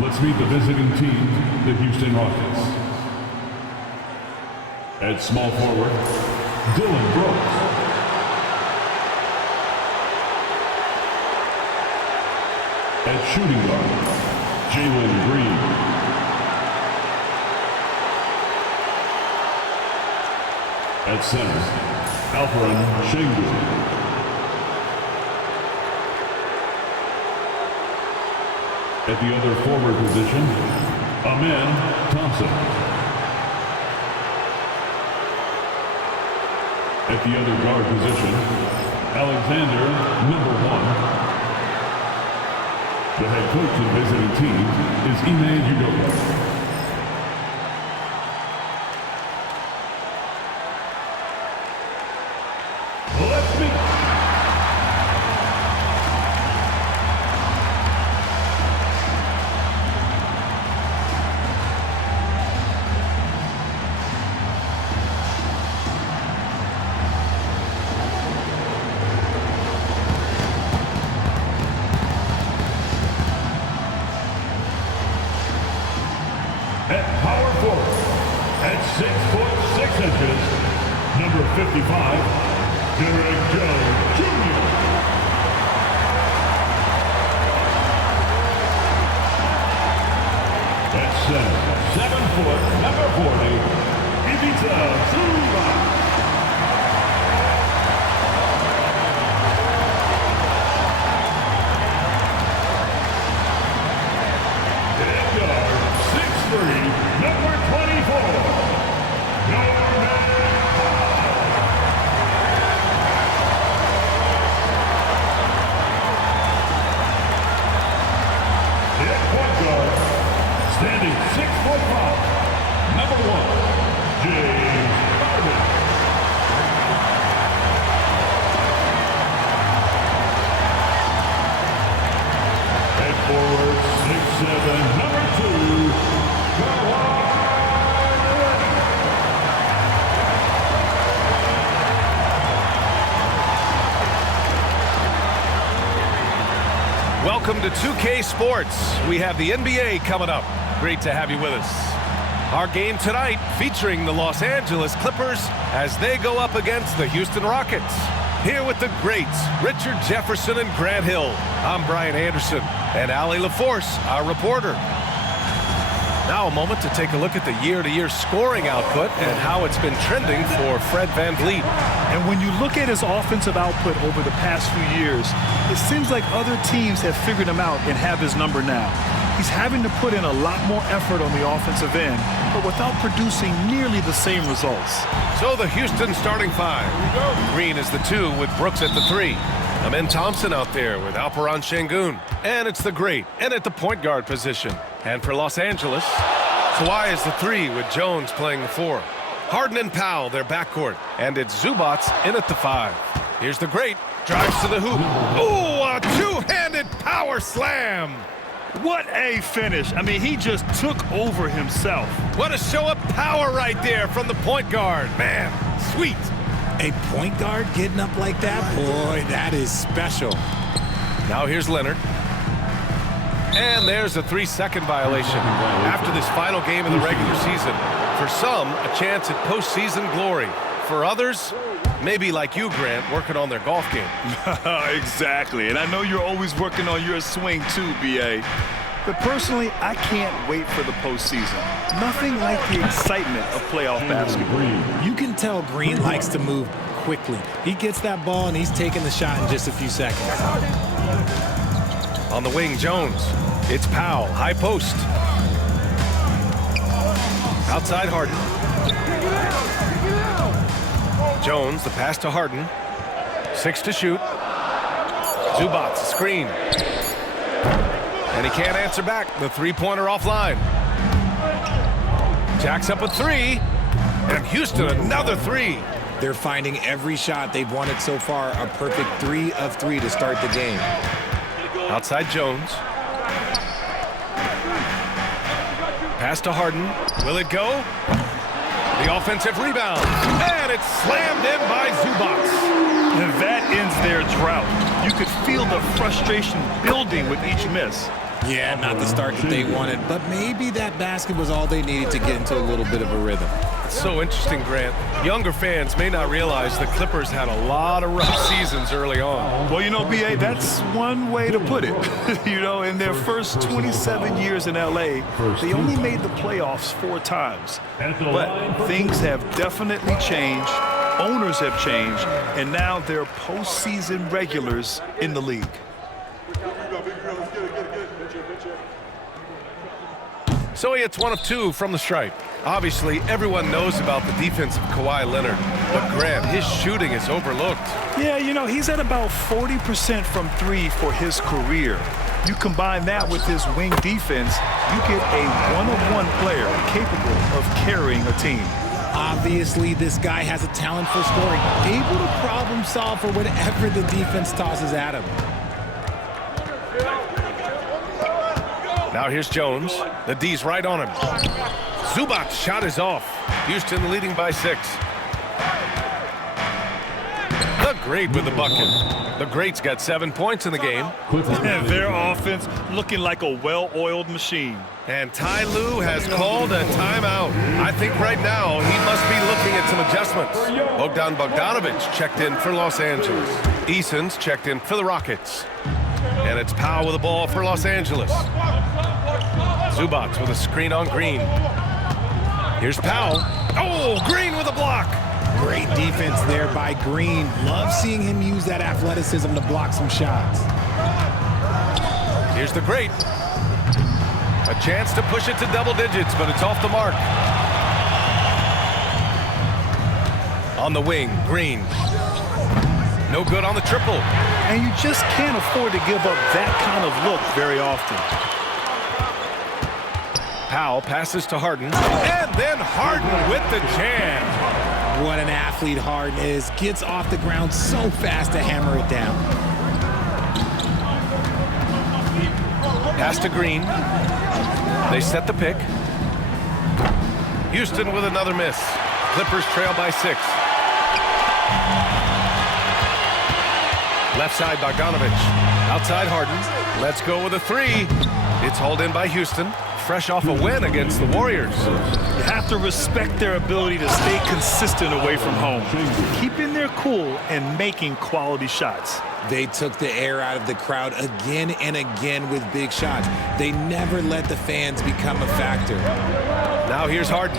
Let's meet the visiting team, the Houston Rockets. At small forward, Dylan Brooks. At shooting guard, Jalen Green. At center, Alperen Şengün. At the other forward position, Amen Thompson. At the other guard position, Alexander, number 1. The head coach of the visiting team is Ime Udoka. Let's meet. At power forward, at 6'6", number 55, Derek Jones Jr. At center, 7 foot, number 40, Ivica Zubac. At guard, 6'3", number 24, standing 6'5", number 1, James Harden. At forward, 6'7", number 2, Kawhi Leonard. Welcome to 2K Sports. We have the NBA coming up. Great to have you with us. Our game tonight featuring the Los Angeles Clippers as they go up against the Houston Rockets. Here with the greats, Richard Jefferson and Grant Hill. I'm Brian Anderson, and Allie LaForce, our reporter. Now a moment to take a look at the year-to-year scoring output and how it's been trending for Fred VanVleet. And when you look at his offensive output over the past few years, it seems like other teams have figured him out and have his number now. He's having to put in a lot more effort on the offensive end, but without producing nearly the same results. So the Houston starting 5. Green is the 2 with Brooks at the 3. Amen Thompson out there with Alperen Şengün. And it's the great and at the point guard position. And for Los Angeles, Kawhi is the 3 with Jones playing the 4. Harden and Powell, their backcourt. And it's Zubac in at the 5. Here's the great. Drives to the hoop. Ooh, a two-handed power slam. What a finish. I mean, he just took over himself. What a show of power right there from the point guard. Man, sweet. A point guard getting up like that? Boy, that is special. Now here's Leonard. And there's a 3-second violation after this final game of the regular season. For some, a chance at postseason glory. For others, maybe like you, Grant, working on their golf game. Exactly, and I know you're always working on your swing too, B.A. But personally, I can't wait for the postseason. Nothing like the excitement of playoff basketball. You can tell Green likes to move quickly. He gets that ball and he's taking the shot in just a few seconds. On the wing, Jones. It's Powell, high post. Outside Harden. Jones, the pass to Harden. 6 to shoot. Zubac, screen. And he can't answer back. The three-pointer offline. Jacks up a 3. And Houston, another 3. They're finding every shot they've wanted so far a perfect 3 of 3 to start the game. Outside Jones. Pass to Harden. Will it go? The offensive rebound. And it's slammed in by Zubac. And that ends their drought. You could feel the frustration building with each miss. Yeah, not the start that they wanted, but maybe that basket was all they needed to get into a little bit of a rhythm. It's so interesting, Grant. Younger fans may not realize the Clippers had a lot of rough seasons early on. Well, you know, B.A., that's one way to put it. You know, in their first 27 years in L.A., they only made the playoffs 4 times. But things have definitely changed. Owners have changed, and now they're postseason regulars in the league. So he hits 1 of 2 from the stripe. Obviously, everyone knows about the defense of Kawhi Leonard, but Grant, his shooting is overlooked. Yeah, you know, he's at about 40% from 3 for his career. You combine that with his wing defense, you get a one-of-one player capable of carrying a team. Obviously, this guy has a talent for scoring, able to problem solve for whatever the defense tosses at him. Now here's Jones. The D's right on him. Zubac's shot is off. Houston leading by 6. The Great with the bucket. The Great's got 7 points in the game. And their offense looking like a well-oiled machine. And Ty Lue has called a timeout. I think right now he must be looking at some adjustments. Bogdan Bogdanovic checked in for Los Angeles. Eason's checked in for the Rockets. And it's Powell with the ball for Los Angeles. Zubac with a screen on Green. Here's Powell. Oh, Green with a block. Great defense there by Green. Love seeing him use that athleticism to block some shots. Here's the Great. A chance to push it to double digits, but it's off the mark. On the wing, Green. No good on the triple. And you just can't afford to give up that kind of look very often. Powell passes to Harden. And then Harden with the jam. What an athlete Harden is. Gets off the ground so fast to hammer it down. Pass to Green. They set the pick. Houston with another miss. Clippers trail by 6. Left side, Bogdanovic. Outside, Harden. Let's go with a 3. It's hauled in by Houston. Fresh off a win against the Warriors. You have to respect their ability to stay consistent away from home, keeping their cool and making quality shots. They took the air out of the crowd again and again with big shots. They never let the fans become a factor. Now here's Harden.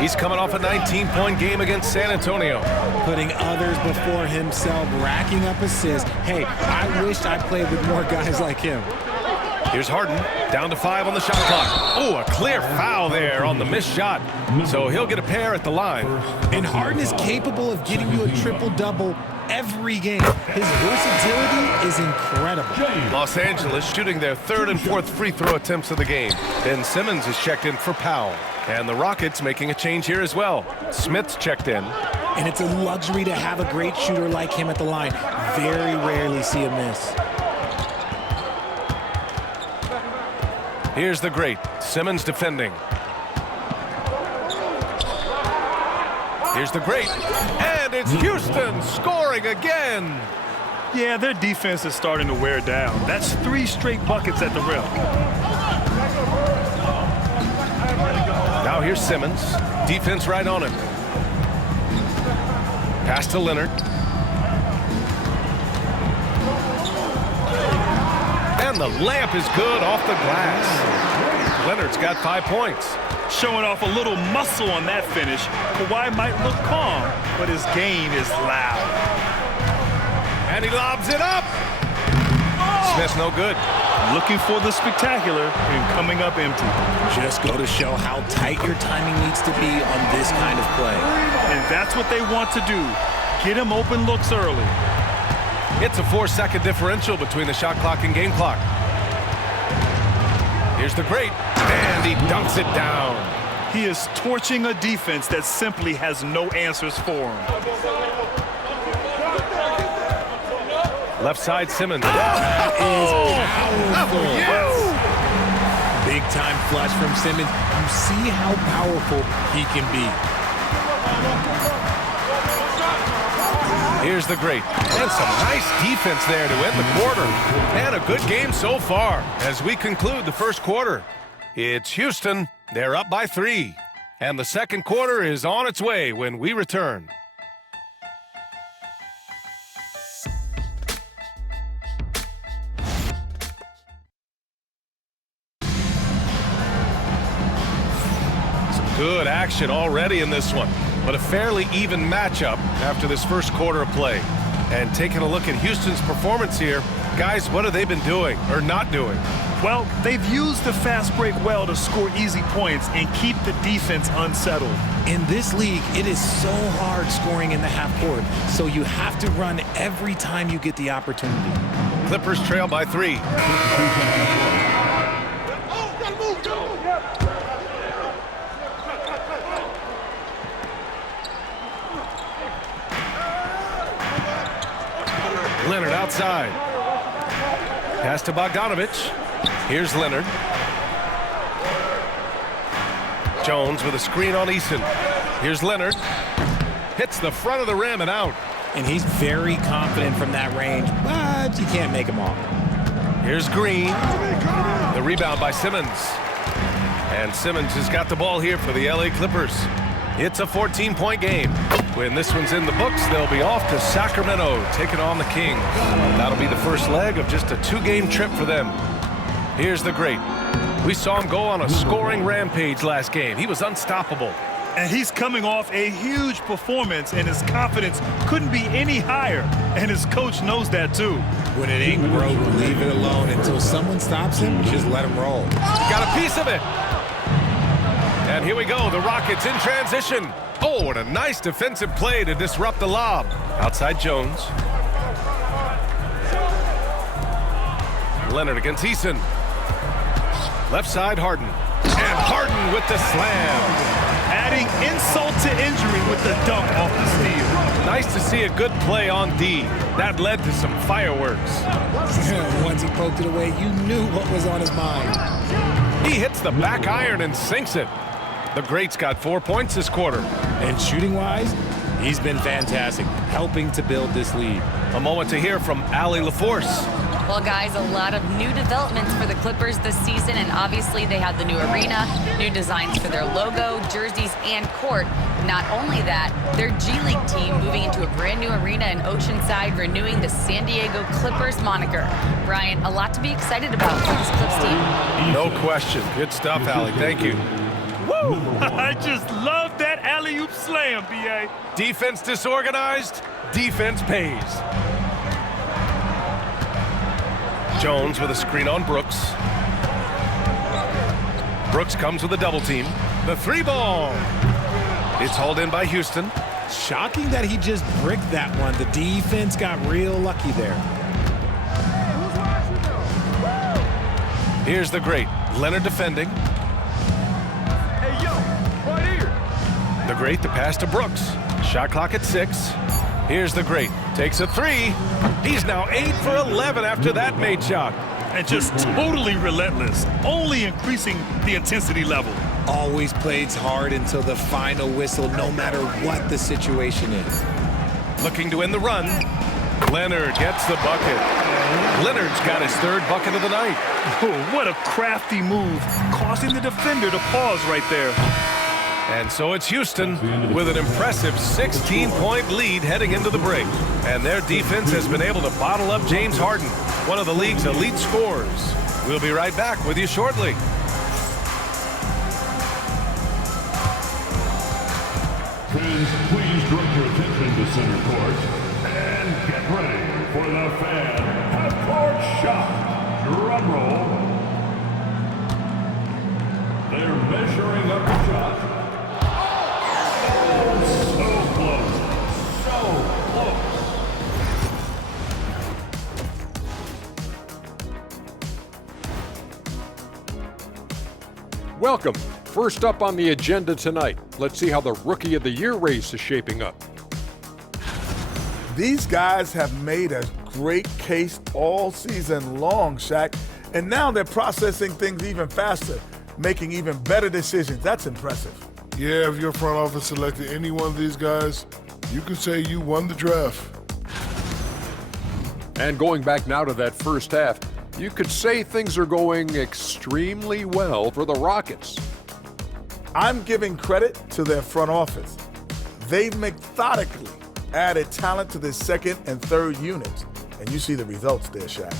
He's coming off a 19-point game against San Antonio. Putting others before himself, racking up assists. Hey, I wished I played with more guys like him. Here's Harden, down to 5 on the shot clock. Oh, a clear foul there on the missed shot. So he'll get a pair at the line. And Harden is capable of getting you a triple-double every game. His versatility is incredible. Los Angeles shooting their 3rd and 4th free throw attempts of the game. Ben Simmons is checked in for Powell. And the Rockets making a change here as well. Smith's checked in. And it's a luxury to have a great shooter like him at the line. Very rarely see a miss. Here's the Great. Simmons defending. Here's the Great. And it's Houston scoring again. Yeah, their defense is starting to wear down. That's 3 straight buckets at the rim. Now here's Simmons. Defense right on him. Pass to Leonard. And the layup is good off the glass. Leonard's got 5 points. Showing off a little muscle on that finish. Kawhi might look calm, but his game is loud. And he lobs it up. Smith no good. Looking for the spectacular and coming up empty. Just go to show how tight your timing needs to be on this kind of play. And that's what they want to do. Get him open looks early. It's a 4-second differential between the shot clock and game clock. Here's the Great, and he dunks it down. He is torching a defense that simply has no answers for him. Left side, Simmons. That is powerful. Yes! Big time flush from Simmons. You see how powerful he can be. Here's the great. And some nice defense there to end the quarter. And a good game so far as we conclude the first quarter. It's Houston. They're up by 3. And the second quarter is on its way when we return. Good action already in this one, but a fairly even matchup after this first quarter of play. And taking a look at Houston's performance here, guys, what have they been doing or not doing? Well, they've used the fast break well to score easy points and keep the defense unsettled. In this league, it is so hard scoring in the half court, so you have to run every time you get the opportunity. Clippers trail by 3. Leonard outside. Pass to Bogdanovich. Here's Leonard. Jones with a screen on Eason. Here's Leonard. Hits the front of the rim and out. And he's very confident from that range, but you can't make him all. Here's Green. The rebound by Simmons. And Simmons has got the ball here for the LA Clippers. It's a 14-point game. When this one's in the books, they'll be off to Sacramento, taking on the Kings. That'll be the first leg of just a 2-game trip for them. Here's the great. We saw him go on a scoring rampage last game. He was unstoppable. And he's coming off a huge performance, and his confidence couldn't be any higher. And his coach knows that, too. When it ain't broke, leave it alone. Until someone stops him, just let him roll. Got a piece of it. And here we go, the Rockets in transition. Oh, and a nice defensive play to disrupt the lob. Outside Jones. Leonard against Eason. Left side, Harden. And Harden with the slam. Adding insult to injury with the dunk off the steal. Nice to see a good play on D. That led to some fireworks. Once he poked it away, you knew what was on his mind. He hits the back iron and sinks it. The great's got 4 points this quarter. And shooting-wise, he's been fantastic, helping to build this lead. A moment to hear from Allie LaForce. Well, guys, a lot of new developments for the Clippers this season, and obviously they have the new arena, new designs for their logo, jerseys, and court. Not only that, their G League team moving into a brand new arena in Oceanside, renewing the San Diego Clippers moniker. Brian, a lot to be excited about for this Clips team. No question. Good stuff, Allie. Thank you. Woo! I just love that alley-oop slam, B.A. Defense disorganized, defense pays. Jones with a screen on Brooks. Brooks comes with a double team. The 3-ball. It's hauled in by Houston. Shocking that he just bricked that one. The defense got real lucky there. Here's the great. Leonard defending. Hey, yo, right here. The great, the pass to Brooks. Shot clock at 6. Here's the great. Takes a 3. He's now 8 for 11 after that made shot. And just totally relentless, only increasing the intensity level. Always plays hard until the final whistle, no matter what the situation is. Looking to end the run. Leonard gets the bucket. Leonard's got his 3rd bucket of the night. Oh, what a crafty move, causing the defender to pause right there. And so it's Houston with an impressive 16-point lead heading into the break. And their defense has been able to bottle up James Harden, one of the league's elite scorers. We'll be right back with you shortly. Fans, please direct your attention to center court and get ready for the fan half-court shot. Drum roll. They're measuring up the shot. Welcome. First up on the agenda tonight, let's see how the Rookie of the Year race is shaping up. These guys have made a great case all season long, Shaq, and now they're processing things even faster, making even better decisions. That's impressive. Yeah, if your front office selected any one of these guys, you can say you won the draft. And going back now to that first half, you could say things are going extremely well for the Rockets. I'm giving credit to their front office. They've methodically added talent to their second and third units, and you see the results there, Shaq.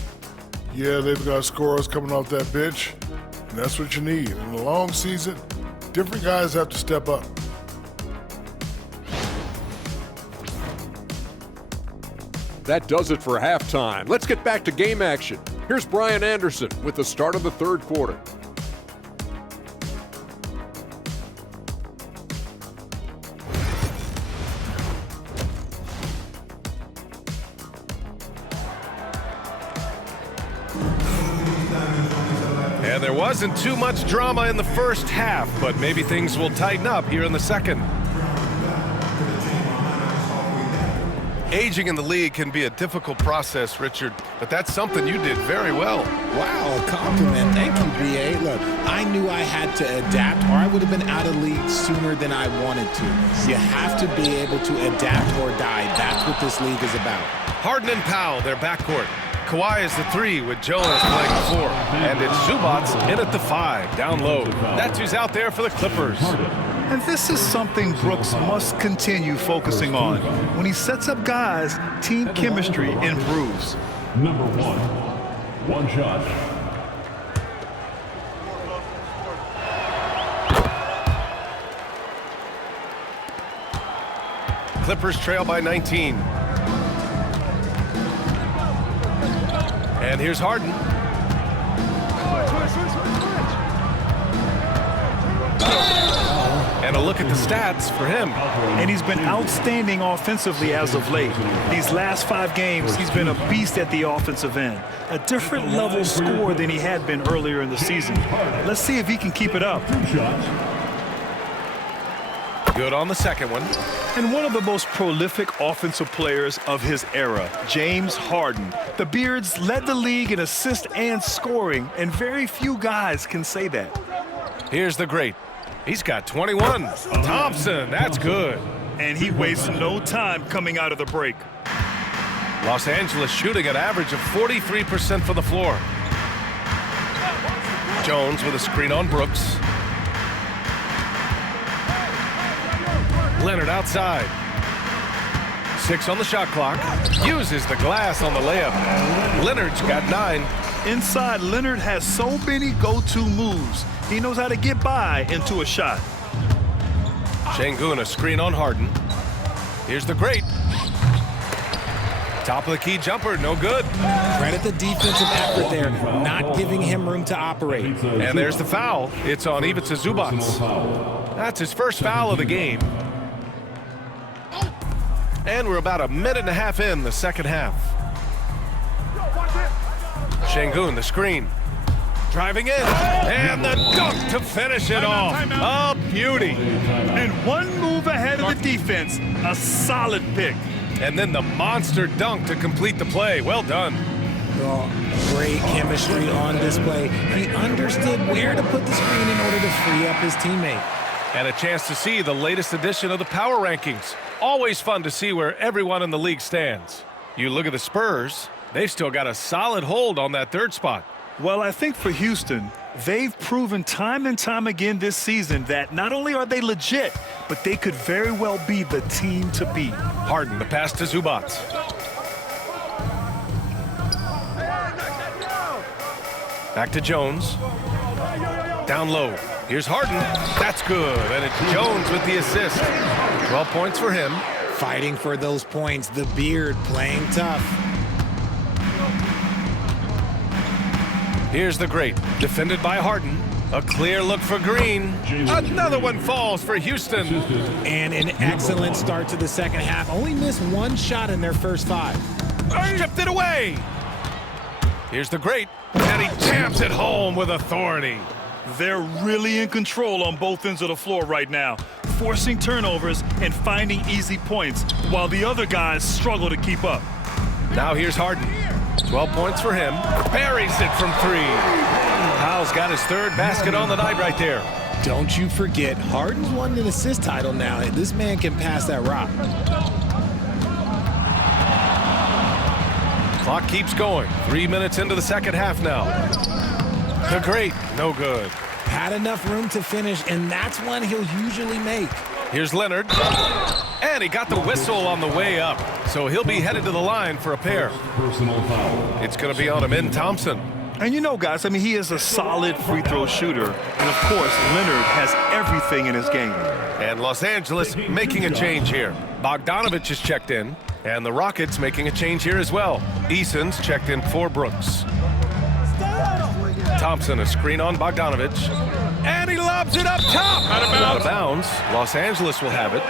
Yeah, they've got scorers coming off that bench, and that's what you need. In a long season, different guys have to step up. That does it for halftime. Let's get back to game action. Here's Brian Anderson with the start of the third quarter. And there wasn't too much drama in the first half, but maybe things will tighten up here in the second. Aging in the league can be a difficult process, Richard, but that's something you did very well. Wow, a compliment. Thank you, B.A. Look, I knew I had to adapt or I would have been out of league sooner than I wanted to. You have to be able to adapt or die. That's what this league is about. Harden and Powell, their backcourt. Kawhi is the 3 with Jones playing the 4. And it's Zubats in at the 5, down low. That's who's out there for the Clippers. And this is something Brooks must continue focusing on. When he sets up guys, team chemistry improves. Number 1, one shot. Clippers trail by 19. And here's Harden. And a look at the stats for him. And he's been outstanding offensively as of late. These last 5 games, he's been a beast at the offensive end. A different level score than he had been earlier in the season. Let's see if he can keep it up. Good on the second one. And one of the most prolific offensive players of his era, James Harden. The Beards led the league in assists and scoring, and very few guys can say that. Here's the great. He's got 21. Thompson, that's good. And he wastes no time coming out of the break. Los Angeles shooting an average of 43% from the floor. Jones with a screen on Brooks. Leonard outside. 6 on the shot clock. Uses the glass on the layup. Leonard's got 9. Inside, Leonard has so many go-to moves. He knows how to get by into a shot. Şengün, a screen on Harden. Here's the great. Top of the key jumper, no good. Credit the defensive effort there, not giving him room to operate. And there's the foul. It's on Ivica Zubats. That's his first foul of the game. And we're about a minute and a half in the second half. Şengün, the screen. Driving in, and the dunk to finish it off. A beauty. And one move ahead of the defense, a solid pick. And then the monster dunk to complete the play. Well done. Oh, great chemistry on display. He understood where to put the screen in order to free up his teammate. And a chance to see the latest edition of the power rankings. Always fun to see where everyone in the league stands. You look at the Spurs, they've still got a solid hold on that 3rd spot. Well, I think for Houston, they've proven time and time again this season that not only are they legit, but they could very well be the team to beat. Harden, the pass to Zubats. Back to Jones. Down low. Here's Harden. That's good. And it's Jones with the assist. 12 points for him. Fighting for those points. The Beard playing tough. Here's the great. Defended by Harden. A clear look for Green. Another one falls for Houston. And an excellent start to the second half. Only missed 1 shot in their first 5. Stripped it away. Here's the great. And he jams it home with authority. They're really in control on both ends of the floor right now, forcing turnovers and finding easy points while the other guys struggle to keep up. Now here's Harden. 12 points for him. Buries it from 3. Powell's got his 3rd basket on the night right there. Don't you forget, Harden's won an assist title now. This man can pass that rock. Clock keeps going. 3 minutes into the second half now. The great, no good. Had enough room to finish, and that's one he'll usually make. Here's Leonard. And he got the whistle on the way up. So he'll be headed to the line for a pair. Personal foul. It's going to be on Amin Thompson. And you know, guys, I mean, he is a solid free throw shooter. And, of course, Leonard has everything in his game. And Los Angeles making a change here. Bogdanovich is checked in. And the Rockets making a change here as well. Eason's checked in for Brooks. Thompson, a screen on Bogdanovich. And he lobs it up top. Out of bounds. Los Angeles will have it.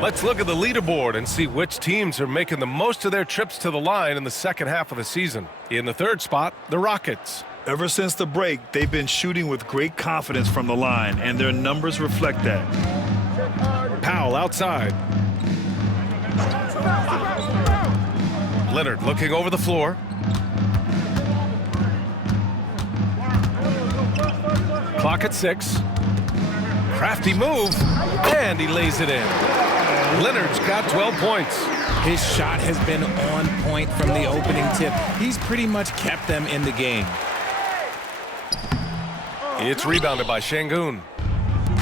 Let's look at the leaderboard and see which teams are making the most of their trips to the line in the second half of the season. In the third spot, the Rockets. Ever since the break, they've been shooting with great confidence from the line, and their numbers reflect that. Powell outside. Leonard looking over the floor. Clock at 6. Crafty move, and he lays it in. Leonard's got 12 points. His shot has been on point from the opening tip. He's pretty much kept them in the game. It's rebounded by Şengün.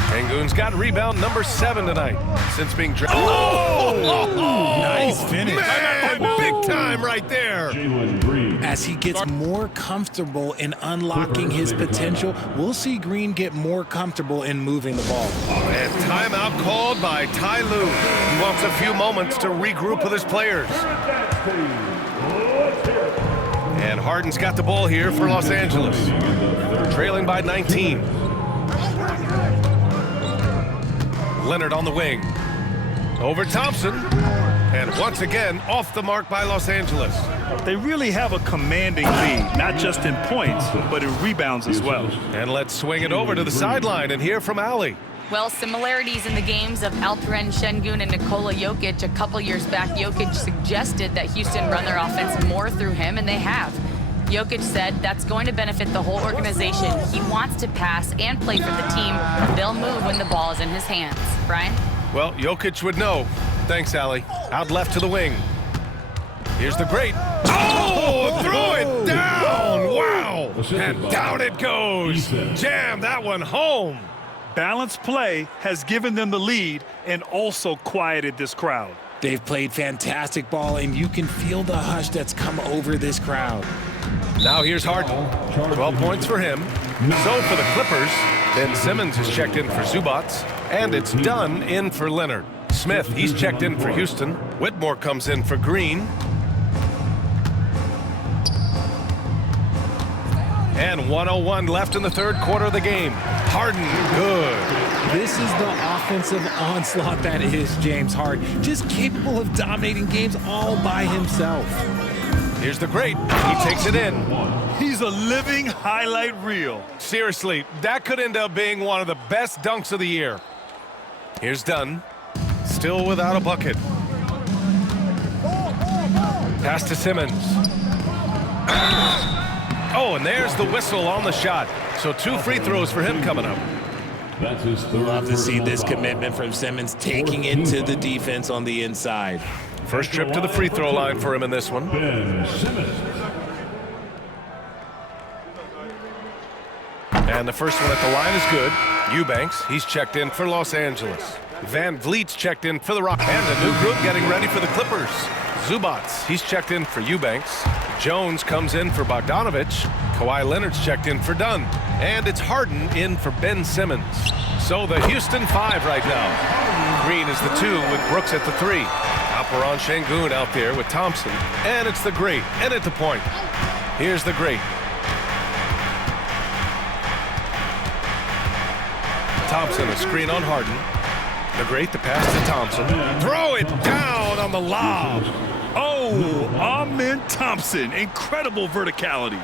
Şengün's got rebound number 7 tonight since being drafted. Oh! Nice finish. Man, big time right there. Jalen Green. As he gets more comfortable in unlocking his potential, we'll see Green get more comfortable in moving the ball. And timeout called by Ty Lue. He wants a few moments to regroup with his players. And Harden's got the ball here for Los Angeles. Trailing by 19. Leonard on the wing. Over Thompson. And once again, off the mark by Los Angeles. They really have a commanding lead, not just in points, but in rebounds as well. And let's swing it over to the sideline and hear from Ali. Well, similarities in the games of Alperen Şengün and Nikola Jokic. A couple years back, Jokic suggested that Houston run their offense more through him, and they have. Jokic said that's going to benefit the whole organization. He wants to pass and play for the team. They'll move when the ball is in his hands. Brian? Well, Jokic would know. Thanks, Ali. Out left to the wing. Here's the great. Oh, throw it down. Wow. And down it goes. Jam that one home. Balanced play has given them the lead and also quieted this crowd. They've played fantastic ball, and you can feel the hush that's come over this crowd. Now here's Harden. 12 points for him. So for the Clippers, Ben Simmons is checked in for Zubats, and it's Dunn in for Leonard. Smith, he's checked in for Houston. Whitmore comes in for Green. And 1:01 left in the third quarter of the game. Harden, good. This is the offensive onslaught that is James Harden. Just capable of dominating games all by himself. Here's the great. He takes it in. He's a living highlight reel. Seriously, that could end up being one of the best dunks of the year. Here's Dunn. Still without a bucket. Pass to Simmons. Oh, and there's the whistle on the shot. So 2 free throws for him coming up. That's his third. Love to see this personal commitment from Simmons, taking it to the defense on the inside. First trip to the free throw line for him in this one. Ben Simmons. And the first one at the line is good. Eubanks, he's checked in for Los Angeles. Van Vliet's checked in for the Rockets. And a new group getting ready for the Clippers. Zubats, he's checked in for Eubanks. Jones comes in for Bogdanovich. Kawhi Leonard's checked in for Dunn. And it's Harden in for Ben Simmons. So the Houston 5 right now. Green is the 2 with Brooks at the 3. Alperen Şengün out there with Thompson. And it's the great. And at the point. Here's the great. Thompson, a screen on Harden. The great, the pass to Thompson. Throw it down on the lob. Oh, Amin Thompson. Incredible verticality.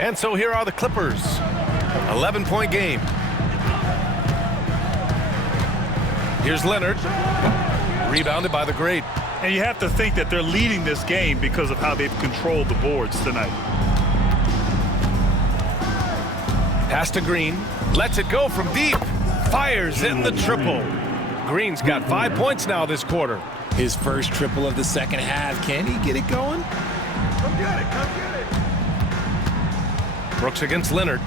And so here are the Clippers. 11-point game. Here's Leonard. Rebounded by the great. And you have to think that they're leading this game because of how they've controlled the boards tonight. Pass to Green. Lets it go from deep. Fires in the triple. Green's got 5 points now this quarter. His first triple of the second half. Can he get it going? Come get it, come get it. Brooks against Leonard.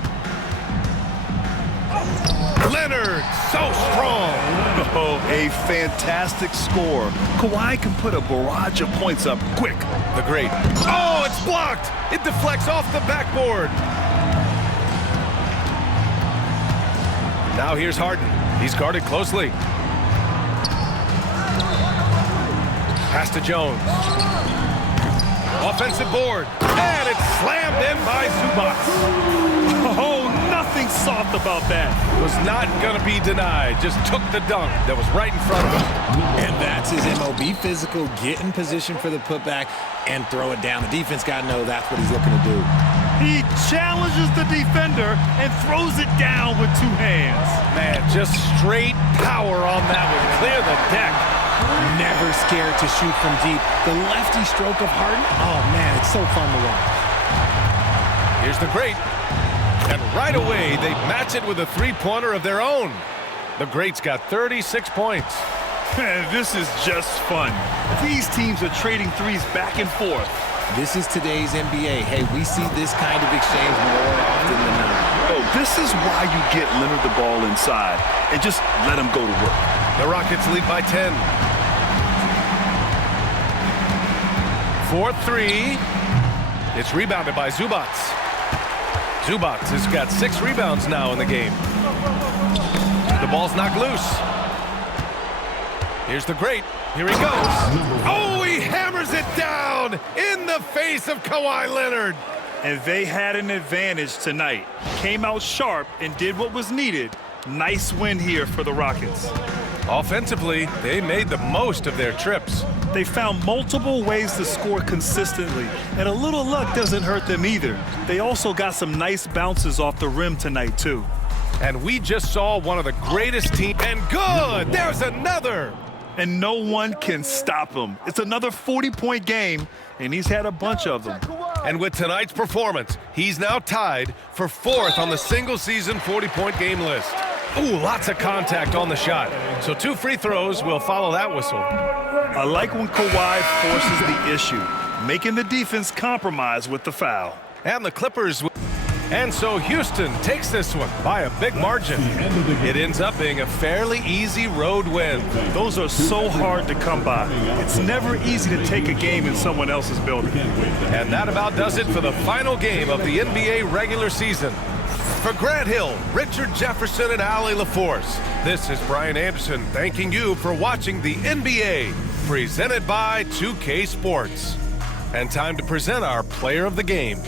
Leonard, so strong. Oh, a fantastic score. Kawhi can put a barrage of points up quick. The great. Oh, it's blocked. It deflects off the backboard. Now here's Harden. He's guarded closely. Pass to Jones. Offensive board. And it's slammed in by Zubac. Oh, nothing soft about that. Was not going to be denied. Just took the dunk that was right in front of him. And that's his MOB physical. Get in position for the putback and throw it down. The defense got to know that's what he's looking to do. He challenges the defender and throws it down with two hands. Man, just straight power on that one. Clear the deck. Never scared to shoot from deep. The lefty stroke of Harden, oh man, it's so fun to watch. Here's the great. And right away, they match it with a three-pointer of their own. The great's got 36 points. Man, this is just fun. These teams are trading threes back and forth. This is today's NBA. Hey, we see this kind of exchange more often than not. Oh, this is why you get Leonard the ball inside and just let him go to work. The Rockets lead by 10. 4-3. It's rebounded by Zubac. Zubac has got 6 rebounds now in the game. The ball's knocked loose. Here's the great. Here he goes. Oh, he hammers it down in the face of Kawhi Leonard. And they had an advantage tonight. Came out sharp and did what was needed. Nice win here for the Rockets. Offensively, they made the most of their trips. They found multiple ways to score consistently, and a little luck doesn't hurt them either. They also got some nice bounces off the rim tonight, too. And we just saw one of the greatest teams. And good! There's another! And no one can stop him. It's another 40-point game, and he's had a bunch of them. And with tonight's performance, he's now tied for 4th on the single-season 40-point game list. Ooh, lots of contact on the shot. So 2 free throws will follow that whistle. I like when Kawhi forces the issue, making the defense compromise with the foul. And the Clippers. And so Houston takes this one by a big margin. It ends up being a fairly easy road win. Those are so hard to come by. It's never easy to take a game in someone else's building. And that about does it for the final game of the NBA regular season. For Grant Hill, Richard Jefferson, and Allie LaForce, this is Brian Anderson thanking you for watching the NBA, presented by 2K Sports. And time to present our player of the game.